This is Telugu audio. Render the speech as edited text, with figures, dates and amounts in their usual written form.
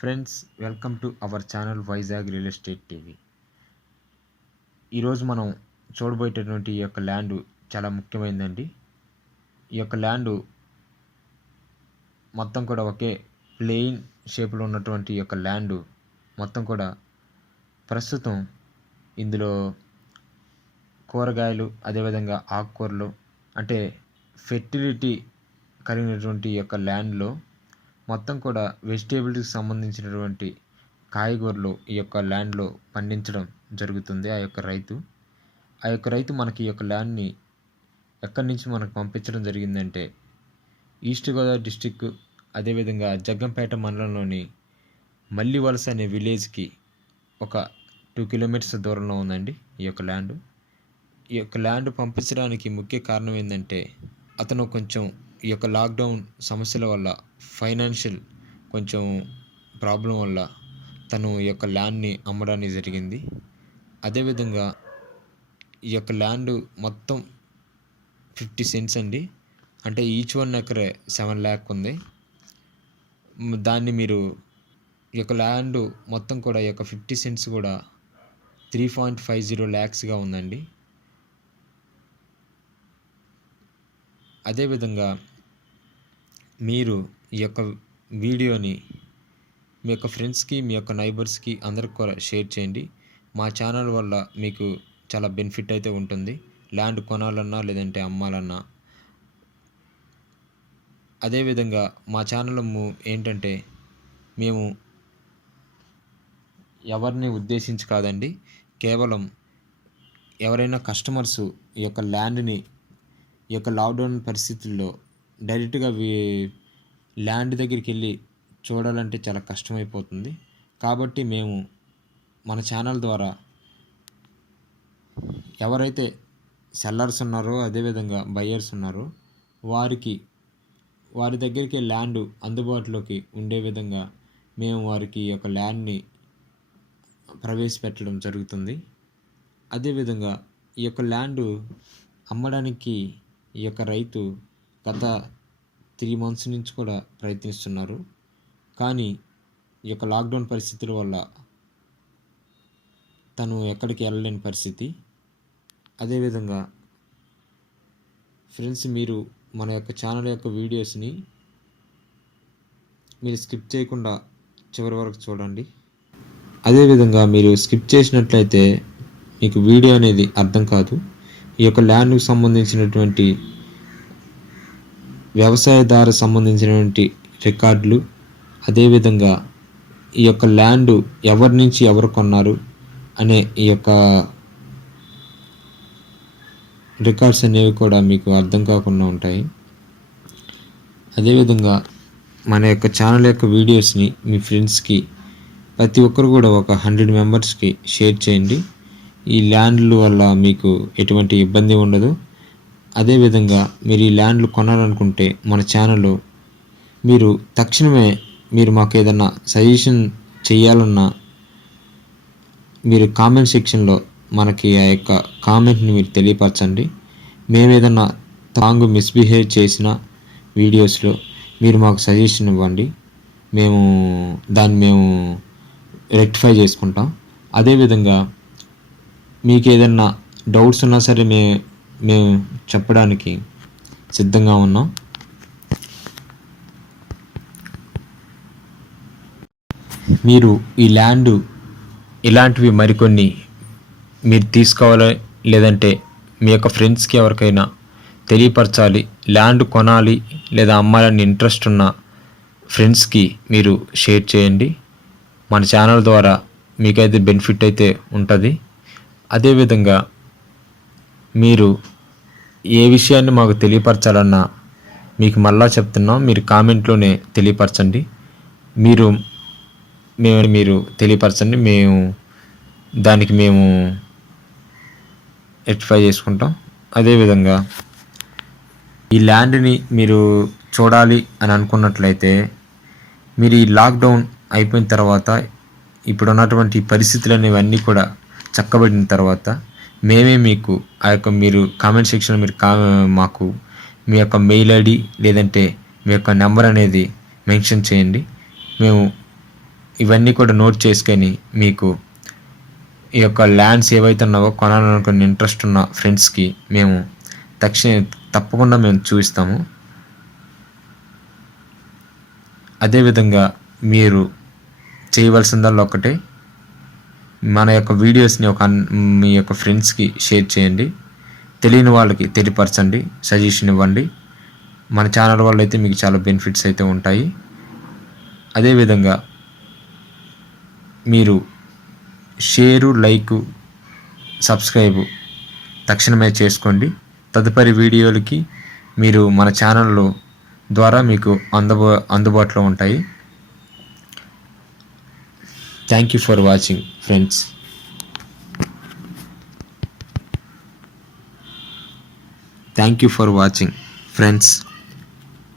Friends, welcome to our channel Vizag real estate TV. ఈరోజు మనం చూడబోయేటటువంటి ఈ యొక్క ల్యాండ్ చాలా ముఖ్యమైనదండి. ఈ యొక్క ల్యాండ్ మొత్తం కూడా ఒకే ప్లెయిన్ షేప్లో ఉన్నటువంటి ఈ యొక్క ల్యాండ్ మొత్తం కూడా ప్రస్తుతం ఇందులో కూరగాయలు, అదేవిధంగా ఆకుకూరలు, అంటే ఫెర్టిలిటీ కలిగినటువంటి ఈ యొక్క ల్యాండ్లో మొత్తం కూడా వెజిటేబుల్స్కి సంబంధించినటువంటి కాయగూరలు ఈ యొక్క ల్యాండ్లో పండించడం జరుగుతుంది. ఆ యొక్క రైతు మనకి ఈ యొక్క ల్యాండ్ని ఎక్కడి నుంచి మనకు పంపించడం జరిగిందంటే ఈస్ట్ గోదావరి డిస్టిక్, అదేవిధంగా జగ్గంపేట మండలంలోని మల్లివలస అనే విలేజ్కి ఒక 2 కిలోమీటర్స్ దూరంలో ఉందండి ఈ యొక్క ల్యాండ్. ఈ యొక్క ల్యాండ్ పంపించడానికి ముఖ్య కారణం ఏంటంటే అతను కొంచెం ఈ యొక్క లాక్డౌన్ సమస్యల వల్ల ఫైనాన్షియల్ కొంచెం ప్రాబ్లం వల్ల తను ఈ యొక్క ల్యాండ్ని అమ్మడానికి జరిగింది. అదేవిధంగా ఈ యొక్క ల్యాండ్ మొత్తం 50 సెంట్స్ అండి, అంటే ఈచ్ 1 ఎకరే 7 lakh ఉంది. దాన్ని మీరు ఈ యొక్క ల్యాండ్ మొత్తం కూడా ఈ యొక్క 50 సెంట్స్ కూడా 3.50 lakhsగా ఉందండి. అదేవిధంగా మీరు ఈ యొక్క వీడియోని మీ యొక్క ఫ్రెండ్స్కి, మీ యొక్క నైబర్స్కి అందరికి కూడా షేర్ చేయండి. మా ఛానల్ వల్ల మీకు చాలా బెనిఫిట్ అయితే ఉంటుంది, ల్యాండ్ కొనాలన్నా లేదంటే అమ్మాలన్నా. అదేవిధంగా మా ఛానల్ ఏంటంటే మేము ఎవరిని ఉద్దేశించి కాదండి, కేవలం ఎవరైనా కస్టమర్స్ ఈ యొక్క ల్యాండ్ని ఈ యొక్క లాక్డౌన్ పరిస్థితుల్లో డైరెక్ట్గా ల్యాండ్ దగ్గరికి వెళ్ళి చూడాలంటే చాలా కష్టమైపోతుంది. కాబట్టి మేము మన ఛానల్ ద్వారా ఎవరైతే సెల్లర్స్ ఉన్నారో, అదేవిధంగా బయ్యర్స్ ఉన్నారో వారి దగ్గరికి ల్యాండ్ అందుబాటులోకి ఉండే విధంగా మేము వారికి ఈ యొక్క ల్యాండ్ని ప్రవేశపెట్టడం జరుగుతుంది. అదేవిధంగా ఈ యొక్క ల్యాండ్ అమ్మడానికి ఈ యొక్క రైతు గత 3 months నుంచి కూడా ప్రయత్నిస్తున్నారు. కానీ ఈ యొక్క లాక్డౌన్ పరిస్థితుల వల్ల తను ఎక్కడికి వెళ్ళలేని పరిస్థితి. అదేవిధంగా ఫ్రెండ్స్, మీరు మన యొక్క ఛానల్ యొక్క వీడియోస్ని మీరు స్కిప్ చేయకుండా చివరి వరకు చూడండి. అదేవిధంగా మీరు స్కిప్ చేసినట్లయితే మీకు వీడియో అనేది అర్థం కాదు. ఈ యొక్క ల్యాండ్కి సంబంధించినటువంటి వ్యవసాయదారు సంబంధించినటువంటి రికార్డులు, అదేవిధంగా ఈ యొక్క ల్యాండ్ ఎవరి నుంచి ఎవరు కొన్నారు అనే ఈ యొక్క రికార్డ్స్ అనేవి కూడా మీకు అర్థం కాకుండా ఉంటాయి. అదేవిధంగా మన యొక్క ఛానల్ యొక్క వీడియోస్ని మీ ఫ్రెండ్స్కి ప్రతి ఒక్కరు కూడా ఒక 100 మెంబర్స్కి షేర్ చేయండి. ఈ ల్యాండ్ల వల్ల మీకు ఎటువంటి ఇబ్బంది ఉండదు. అదేవిధంగా మీరు ఈ ల్యాండ్లు కొనాలనుకుంటే మన ఛానల్లో మీరు తక్షణమే మీరు మాకు ఏదన్నా సజెషన్ చేయాలన్నా మీరు కామెంట్ సెక్షన్లో మనకి ఆ యొక్క కామెంట్ని మీరు తెలియపరచండి. మేము ఏదన్నా తాంగు మిస్బిహేవ్ చేసిన వీడియోస్లో మీరు మాకు సజెషన్ ఇవ్వండి, దాన్ని రెక్టిఫై చేసుకుంటాం. అదేవిధంగా మీకు ఏదన్నా డౌట్స్ ఉన్నా సరే మేము చెప్పడానికి సిద్ధంగా ఉన్నాం. మీరు ఈ ల్యాండ్ ఇలాంటివి మరికొన్ని మీరు తీసుకోవాలి, లేదంటే మీ యొక్క ఫ్రెండ్స్కి ఎవరికైనా తెలియపరచాలి, ల్యాండ్ కొనాలి లేదా అమ్మాలని ఇంట్రెస్ట్ ఉన్న ఫ్రెండ్స్కి మీరు షేర్ చేయండి. మన ఛానల్ ద్వారా మీకైతే బెనిఫిట్ అయితే ఉంటుంది. అదేవిధంగా మీరు ఏ విషయాన్ని మాకు తెలియపరచాలన్నా మీకు మళ్ళా చెప్తున్నాం, మీరు కామెంట్లోనే తెలియపరచండి. మీరు తెలియపరచండి, దానికి మేము రెక్టిఫై చేసుకుంటాం. అదేవిధంగా ఈ ల్యాండ్ని మీరు చూడాలి అని అనుకున్నట్లయితే మీరు ఈ లాక్డౌన్ అయిపోయిన తర్వాత, ఇప్పుడు ఉన్నటువంటి పరిస్థితులు అనేవన్నీ కూడా చక్కబడిన తర్వాత మేమే మీకు ఆ యొక్క మీరు కామెంట్ సెక్షన్లో మీరు మాకు మీ యొక్క మెయిల్ ఐడి లేదంటే మీ యొక్క నెంబర్ అనేది మెన్షన్ చేయండి. మేము ఇవన్నీ కూడా నోట్ చేసుకొని మీకు ఈ యొక్క ల్యాండ్స్ ఏవైతే ఉన్నావో కొనాలనుకున్న ఇంట్రెస్ట్ ఉన్న ఫ్రెండ్స్కి మేము తప్పకుండా మేము చూపిస్తాము. అదేవిధంగా మీరు చేయవలసిందల్లా ఒకటే, మన యొక్క వీడియోస్ని మీ యొక్క ఫ్రెండ్స్కి షేర్ చేయండి, తెలియని వాళ్ళకి తెలియపరచండి, సజెషన్ ఇవ్వండి. మన ఛానల్ వల్ల అయితే మీకు చాలా బెనిఫిట్స్ అయితే ఉంటాయి. అదేవిధంగా మీరు షేరు, లైకు, సబ్స్క్రైబు తక్షణమే చేసుకోండి. తదుపరి వీడియోలకి మీరు మన ఛానల్లో ద్వారా మీకు అందుబాటులో ఉంటాయి. Thank you for watching friends. Thank you for watching friends.